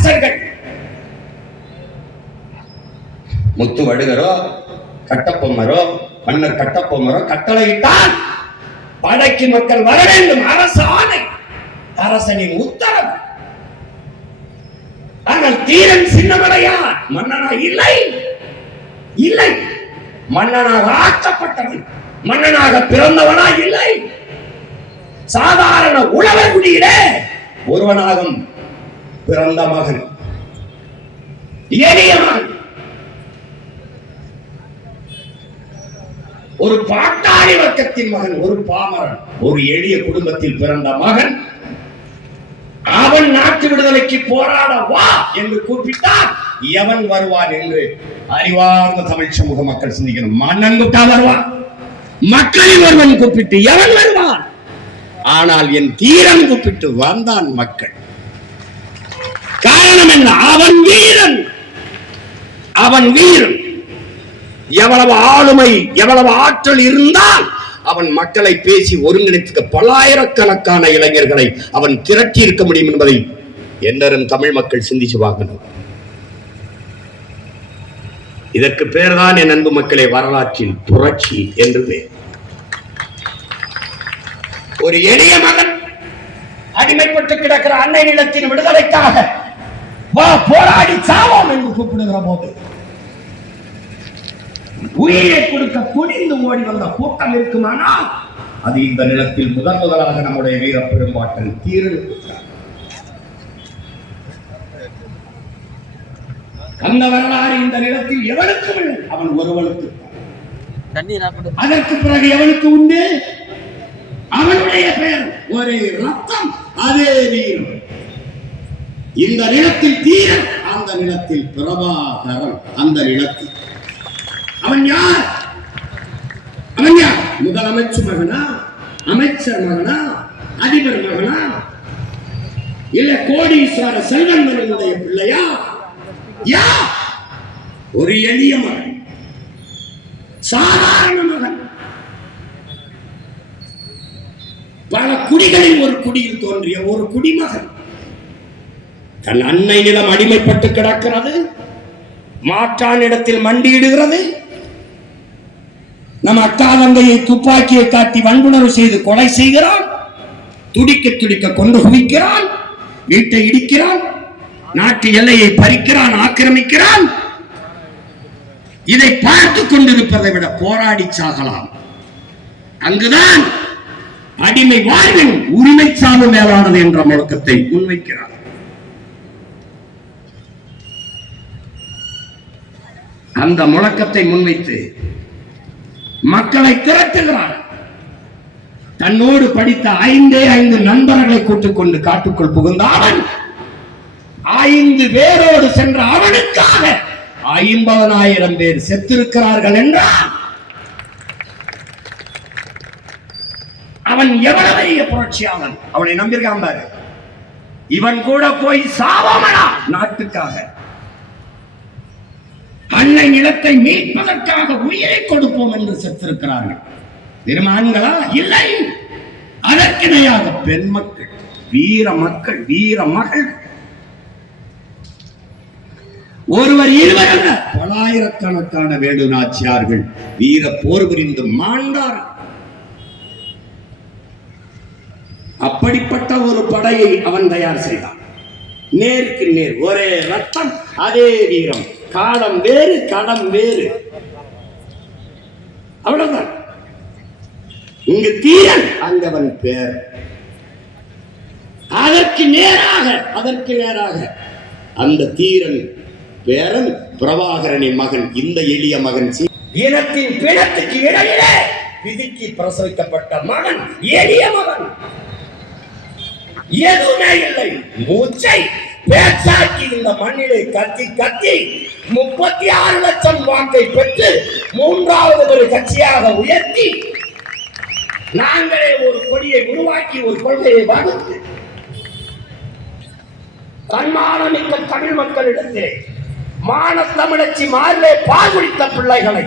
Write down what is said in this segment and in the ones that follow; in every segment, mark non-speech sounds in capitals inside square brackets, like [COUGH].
அரசர்கள் முத்து வடுகரோ கட்டப்பொம்மரோ மன்னர் கட்டப்பொம்மரோ கட்டளையிட்டால் படைக்கு மக்கள் வர வேண்டும். அரசு ஆணை அரசனின் உத்தரவு. ஆனால் தீரன் சின்னமடையா மன்னனா இல்லை. இல்லை. மன்னனாக ஆக்கப்பட்டவன் மன்னனாக பிறந்தவனா இல்லை. சாதாரண உழவர் குடியிலே ஒருவனாகும் பிறந்த மகன். எளிய மகன். ஒரு பாட்டாளி வர்க்கத்தின் மகன் ஒரு பாமரன் ஒரு எளிய குடும்பத்தில் பிறந்த மகன். அவன் நாட்டு விடுதலைக்கு போராட வா என்று கூப்பிட்டால் எவன் வருவான் என்று அறிவார்ந்த தமிழ் சமூக மக்கள் சிந்திக்கணும். மன்னன் கூப்பிட்டா வருவான். மக்களில் ஒருவன் கூப்பிட்டு எவன் வருவான்? ஆனால் என் தீரன் கூப்பிட்டு வந்தான் மக்கள். காரணம் என்ன அவன் வீரன். அவன் வீரன். எவ்வளவு ஆளுமை எவ்வளவு ஆற்றல் இருந்தால் அவன் மக்களை பேசி ஒருங்கிணைத்துக்க பல்லாயிரக்கணக்கான இளைஞர்களை அவன் திரட்டி இருக்க முடியும் என்பதை என்னரும் தமிழ் மக்கள் சிந்திச்சு பார்க்கணும். இதற்கு பேர்தான் என் அன்பு மக்களை வரலாற்றில் புரட்சி என்று பேர். ஒரு எளிய மகன் அடிமைப்பட்டு கிடக்கிற அன்னை நிலத்தின் விடுதலைக்காக வா போராடி சாவோம் என்று கூப்பிடுகிற போது உயிரை கொடுக்க குனிந்து ஓடி வந்த கூட்டம் இருக்குமானால் அது இந்த நிலத்தில் முதன் முதலாக நம்முடைய வீர பெரும்பாட்டன் தீர்வுற்றார் அந்த வரலாறு இந்த நிலத்தில் எவனுக்கும் அவன் ஒருவனுக்கு. அதற்கு பிறகு எவனுக்கு உண்டு? அவனுடைய பெயர் ஒரு ரத்தம் அதே வீரம் இந்த நிலத்தில் தீரன் அந்த நிலத்தில் பிரபாகரன் அந்த நிலத்தில். அவன் யார்? அவன் யார்? முதலமைச்சர் மகனா? அமைச்சர் மகனா? அதிபர் மகனா? இல்ல கோடீஸ்வர செல்வந்தனுடைய பிள்ளையா? யா ஒரு எளிய மகன். சாதாரண மகன். பல குடிகளில் ஒரு குடியில் தோன்றிய ஒரு குடிமகன். தன் அன்னை நிலம் அடிமைப்பட்டு கிடக்கிறது. மாற்றானிடத்தில் மண்டியிடுகிறது. நம் அக்கா தந்தையை துப்பாக்கியை காட்டி வன்புணர்வு செய்து கொலை செய்கிறான். துடிக்க துடிக்க கொண்டு குவிக்கிறான். வீட்டை இடிக்கிறான். நாட்டு எல்லையை பறிக்கிறான் ஆக்கிரமிக்கிறான். இதை பார்த்து கொண்டிருப்பதை விட போராடி சாகலாம். அங்குதான் அடிமை வாழ்வின் உரிமை சாவு மேலானது என்ற முழக்கத்தை முன்வைக்கிறார் அந்த முழக்கத்தை முன்வைத்து மக்களை திரட்டுகிறார். தன்னோடு படித்த ஐந்தே ஐந்து நண்பர்களை கூட்டுக் கொண்டு காட்டுக்குள் புகுந்த அவன் ஐந்து பேரோடு சென்ற அவனுக்காக ஐம்பதனாயிரம் பேர் செத்திருக்கிறார்கள் என்றான் அவன் எவ்வளவு பெரிய புரட்சியாளன்? அவனை நம்பியிருக்கான் பாரு. இவன் கூட போய் சாவாமடா நாட்டுக்காக. அன்னை நிலத்தை மீட்பதற்காக உயிரை கொடுப்போம் என்று செத்திருக்கிறார்கள். வெறும் இல்லை. அதற்கிணையாக பெண் மக்கள் வீர மக்கள் வீர மகள். ஒருவர் இருவர் அல்ல. பலாயிரக்கணக்கான வேடு நாச்சியார்கள் வீர போர் புரிந்து மாண்டார். அப்படிப்பட்ட ஒரு படையை அவன் தயார் செய்தான். நேருக்கு நேர் ஒரே ரத்தம் அதே வீரம். காலம் வேறு களம் வேறு. அவ்வளவுதான். இங்கு தீரன் அங்கவன் பேர். அதற்கு நேராக அதற்கு நேராக. அந்த தீரன் பேரன் பிரபாகரனின் மகன் இந்த எளிய மகன் இனத்தின் பிணத்துக்கு இடையிலே விதிக்கு பிரசவிக்கப்பட்ட மகன் எளிய மகன். எதுவுமே இல்லை. மூச்சை பேச்சாக்கி இந்த மண்ணிலே கத்தி கத்தி முப்பத்தி ஆறு லட்சம் வாக்கை பெற்று மூன்றாவது ஒரு கட்சியாக உயர்த்தி நாங்களே ஒரு கொடியை உருவாக்கி ஒரு கொள்கையை வகுத்து தன்மானமிக்க தமிழ் மக்களிடத்திலே மான தமிழச்சி மாறிலே பாகுடித்த குடித்த பிள்ளைகளை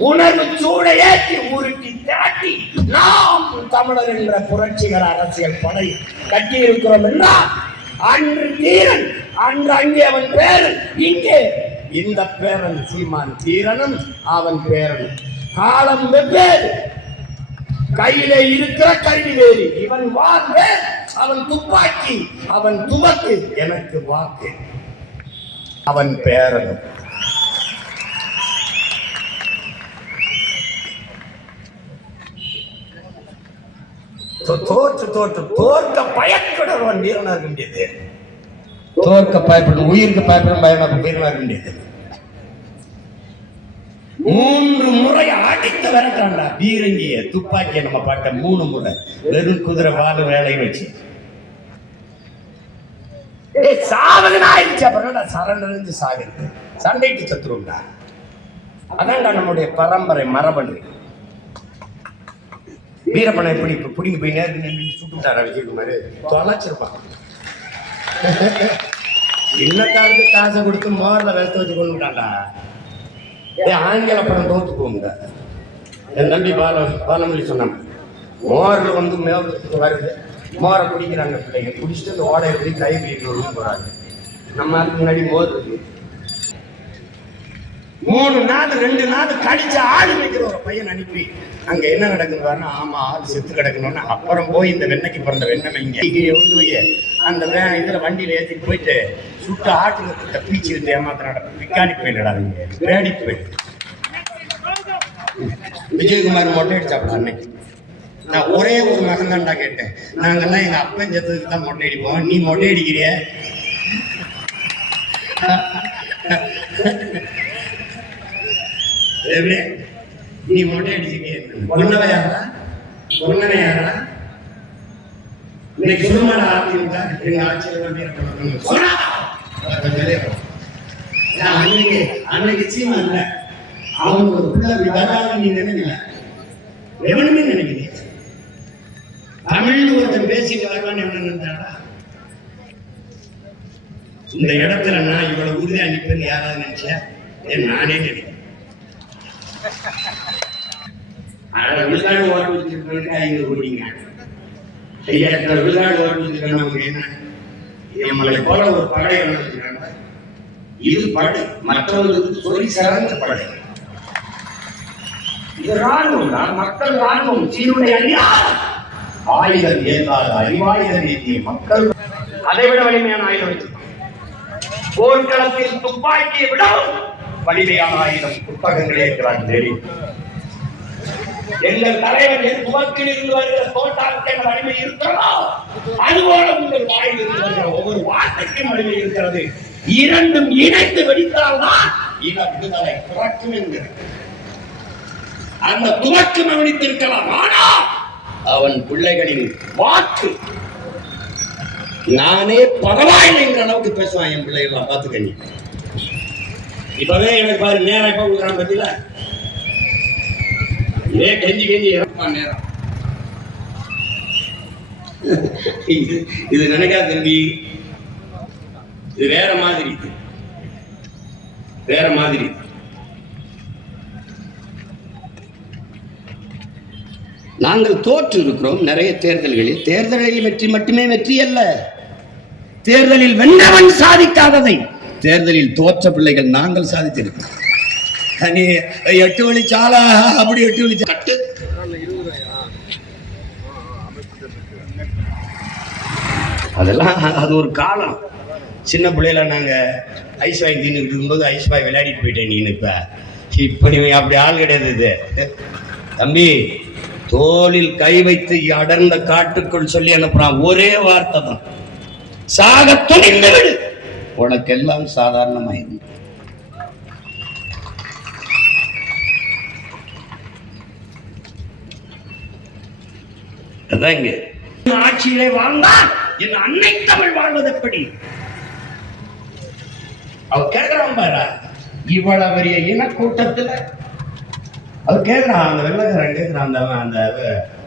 உணர்வு சூட ஏற்றி உருட்டி திரட்டி நாம் தமிழர் என்ற புரட்சிகர அரசியல் படை கட்டியிருக்கிறோம் என்றால் அன்று தீரன் அன்று அங்கே அவன் பேரன். இங்கே இந்த பேரன் சீமான் தீரனும் அவன் பேரன் காலம் வெவ்வேறு. கையிலே இருக்கிற கருவி வேறு. இவன் வாழ்வே அவன் துப்பாக்கி அவன் துவக்கு எனக்கு வாக்கு. அவன் பேரன் தோற்று தோற்று. தோற்க பயப்படுறவன் வீரனா இருக்க முடியாது தோற்க பயப்படும் உயிருக்கு பயப்படும் பயணம் வீரனா இருக்க முடியாது மூன்று முறை அடித்து விரட்டான்டா. பீரங்கிய துப்பாக்கிய நம்ம பார்த்த மூணு முறை. வெறும் குதிரை வாழ வேலையை வச்சு. சாவகன் ஆயிடுச்சு. அப்புறம் சரண்டறிஞ்சு சாகிறது? சண்டைக்கு சத்துருண்டா. அதான்டா நம்முடைய பரம்பரை மரபணு. வீரப்பனை இப்படி இப்போ பிடிங்கி போய் நேருக்கு நின்று சுட்டு விட்டாரா விஜயகுமார்? தொலைச்சிருப்பான். இன்ன காசை கொடுத்து மோரில் வெளுத்து வச்சு கொண்டு விட்டாண்டா ஏ ஆங்கில படம் தோத்து போங்க என் தம்பி பால பாலமொழி சொன்னான் மோரில் வந்து மேல் வருது. மோரை குடிக்கிறாங்க பிள்ளைங்க. குடிச்சிட்டு அந்த ஓடை எப்படி கை வீட்டு வரும் போகிறாங்க நம்ம அதுக்கு முன்னாடி மோது மூணு நாள் ரெண்டு நாள் கடிச்ச ஆள் நிற்கிற ஒரு பையன் அனுப்பி அங்க என்ன நடக்குது ஆமா ஆள் செத்து கிடக்கணும்னு. அப்புறம் போய் இந்த வெண்ணைக்கு பிறந்த வெண்ணெய் இங்க இங்க கொண்டு அந்த வே இதுல வண்டியில ஏத்தி போயிட்டு சுட்டு ஆட்டுக்கு பீச்சு இருந்து ஏமாத்தினாட பிக்காணி போயிடா அவங்க பேடி போய் விஜயகுமார் மொட்டை அடிச்சாப்ல அன்னைக்கு நான் ஒரே ஒரு மகன் தான்டா கேட்டேன். நாங்கெல்லாம் எங்க அப்பன் செத்ததுக்கு தான் மொட்டை அடிப்போம். நீ மொட்டை அடிக்கிறிய? [LAUGHS] எப்படி? நீ மொட்டை அடிச்சுக்க பொண்ணவ யாரா பொண்ணவ யாரா இன்னைக்கு சுருமான அதிமுக எங்க ஆட்சியில் சொன்னா அன்னைக்கு அன்னைக்கு சீமா இல்ல. அவங்க ஒரு பிள்ளை விவகாரம் நீ நினைக்கல? எவனுமே நினைக்கல தமிழ்னு ஒருத்தன் பேசி வருவான்னு எவன நினைச்சாடா இந்த இடத்துல நான் இவ்வளவு உறுதியா நிற்பேன்னு யாராவது நினைச்சா? ஏன் நானே நினைக்கிறேன் அதை ஓட்டு ஐநூறு கோடிங்க ஓட்டு வச்சிருக்காங்க அவங்க என்ன? நம்மளை போல ஒரு படை வச்சிருக்காங்க இது படை. மற்றவர்களுக்கு சொல்லி சிறந்த படை. இது ராணுவம் தான். மக்கள் ராணுவம். சீருடை அணியார் ஆயுதம் ஏந்தாத அறிவாயுதம் மக்கள். அதை விட வலிமையான ஆயுதம் போர்க்களத்தில் துப்பாக்கியை விட வலிமையான புத்தகங்களே இருக்கிறான் தெரியும் எங்கள் தலைவர் என் முகத்தில் இருந்து வருகிற தோட்டாவுக்கு என்ன வலிமை இருக்கிறதோ அதுபோல உங்கள் வாயில் இருந்து வருகிற ஒவ்வொரு வார்த்தைக்கும் வலிமை இருக்கிறது. இரண்டும் இணைத்து வெடித்தால்தான் இன விடுதலை பிறக்கும் என்கிறது. அந்த துவக்கம் கவனித்திருக்கலாம் ஆனா அவன் பிள்ளைகளின் வாக்கு நானே பரவாயில்லைங்கிற அளவுக்கு பேசுவான் என் பிள்ளைகள்லாம். பார்த்துக்க நீ இப்பவே எனக்கு பாரு நேரம் எப்ப கொடுக்குறான் பத்தில இதே கெஞ்சி கெஞ்சி. இறப்பான் நேரம்? இது நினைக்காத தம்பி. இது வேற மாதிரி. வேற மாதிரி. நாங்கள் தோற்று இருக்கிறோம் நிறைய தேர்தல்களில். தேர்தலில் வெற்றி மட்டுமே வெற்றி அல்ல தேர்தலில் வென்றவன் சாதிக்காததை. தேர்தலில் தோற்ற பிள்ளைகள் நாங்கள் சாதித்திருக்கோம் நீ எட்டு வழி சாலா அப்படி எட்டு வழி கட்டு. அதெல்லாம் அது ஒரு காலம். சின்ன பிள்ளையில நாங்கள் ஐஸ் வாங்கி தின்னுக்கிட்டு இருக்கும்போது ஐஸ் பாய் விளையாடிட்டு போயிட்டேன் நீ இப்ப. இப்ப நீ அப்படி ஆள் கிடையாது இது. தம்பி தோளில் கை வைத்து அடர்ந்த காட்டுக்குள் சொல்லி அனுப்புறான். ஒரே வார்த்தை தான். சாக துணிந்து விடு. உனக்கெல்லாம் சாதாரணமாயிரும் அதான் இங்க. ஆட்சியிலே வாழ்ந்தால் என் அன்னை தமிழ் வாழ்வது எப்படி? அவ கேக்குறான் பாரு இவ்வளவு பெரிய இனக்கூட்டத்துல. அவ கேக்குறான் அந்த வெள்ளக்காரன் கேக்குறான் அந்த அந்த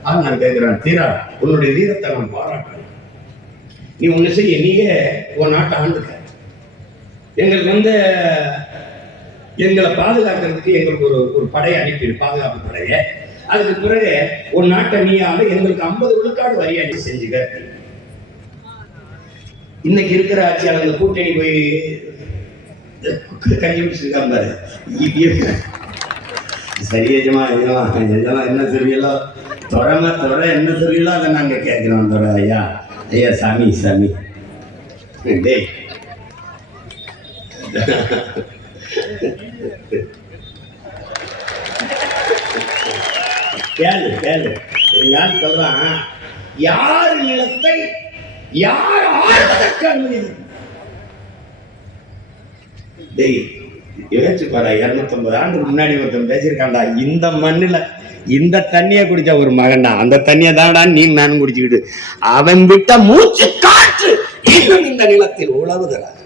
ஆளுநர் கேக்குறான் தீரா உன்னுடைய வீரத்தை நான் பாராட்டுறேன் நீ ஒண்ணு செய்ய நீயே உன் நாட்டை ஆண்டுக்க. எங்களுக்கு வந்து எங்களை பாதுகாக்கிறதுக்கு எங்களுக்கு ஒரு ஒரு படையை அனுப்பிடு பாதுகாப்பு படையை. அதுக்கு பிறகு ஒரு நாட்டை நீ ஆளு எங்களுக்கு ஐம்பது விழுக்காடு வரி அணி செஞ்சுக்க. இன்னைக்கு இருக்கிற ஆட்சியாளர்கள் கூட்டணி போய் கஞ்சி பிடிச்சிருக்காம பாரு. சரி எஜமா எஜமா எஜமா என்ன சொல்லியலோ தொடங்க தொட என்ன சொல்லியலோ அதை நாங்கள் கேட்கிறோம் தொட ஐயா. ஐயா சாமி சாமி. டேய் கேளு கேளு. யார் சொல்றான் யார் நிலத்தை யார் ஆழ்வதற்கு அனுமதி டேய் யோசிச்சு பாரு இரநூத்தம்பது ஆண்டு முன்னாடி ஒருத்தன் பேசியிருக்கான்டா. இந்த மண்ணுல இந்த தண்ணியை குடிச்ச ஒரு மகன்டா. அந்த தண்ணியை தான்டா நீ நானும் குடிச்சுக்கிட்டு. அவன் விட்ட மூச்சு காற்று இன்னும் இந்த நிலத்தில் உழவுகிறார்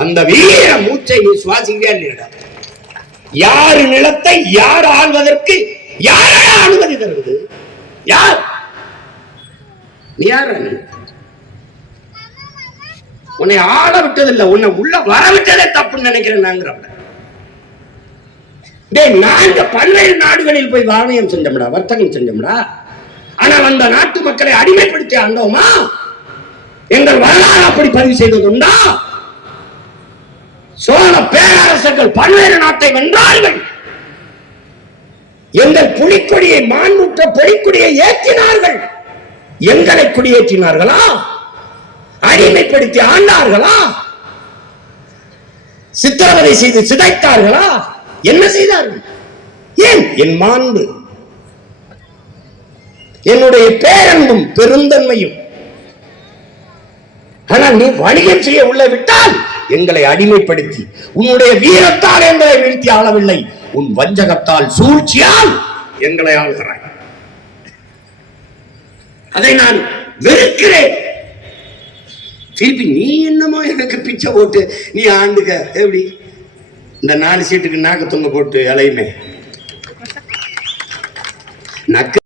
அந்த வீர மூச்சை நீ சுவாசிக்கிறா யார் நிலத்தை யார் ஆள்வதற்கு யார அனுமதி தருவது? யார்? நீ யார் உன்னை ஆள விட்டதில்லை உன்னை உள்ள வர விட்டதே தப்புன்னு நினைக்கிறேன் டேய் நாங்க பல்வேறு நாடுகளில் போய் வாணியம் செஞ்சோம்டா வர்த்தகம் செஞ்சோம்டா. ஆனா அந்த நாட்டு மக்களை அடிமைப்படுத்தி ஆண்டோமா எங்கள் வரலாறு அப்படி பதிவு செய்ததுண்டா? சோழ பேரரசர்கள் பல்வேறு நாட்டை வென்றார்கள். எங்கள் புலிக்கொடியை மாண்புற்ற பொலிக்கொடியை ஏற்றினார்கள். எங்களை குடியேற்றினார்களா? அடிமைப்படுத்தி ஆண்டார்களா? சித்திரவதை செய்து சிதைத்தார்களா? என்ன செய்தார்கள்? ஏன்? என் மாண்பு. என்னுடைய பேரன்பும் பெருந்தன்மையும். ஆனால் நீ வணிகம் செய்ய உள்ள விட்டால் எங்களை அடிமைப்படுத்தி உன்னுடைய வீரத்தால் எங்களை வீழ்த்தி ஆளவில்லை. உன் வஞ்சகத்தால் சூழ்ச்சியால் எங்களை ஆளுகிறாய். அதை நான் வெறுக்கிறேன். திருப்பி நீ என்னமோ எனக்கு பிச்சை போட்டு நீ ஆண்டுக எப்படி? இந்த நாலு சீட்டுக்கு நாக்கு தொங்க போட்டு அலையுமே. நக்கு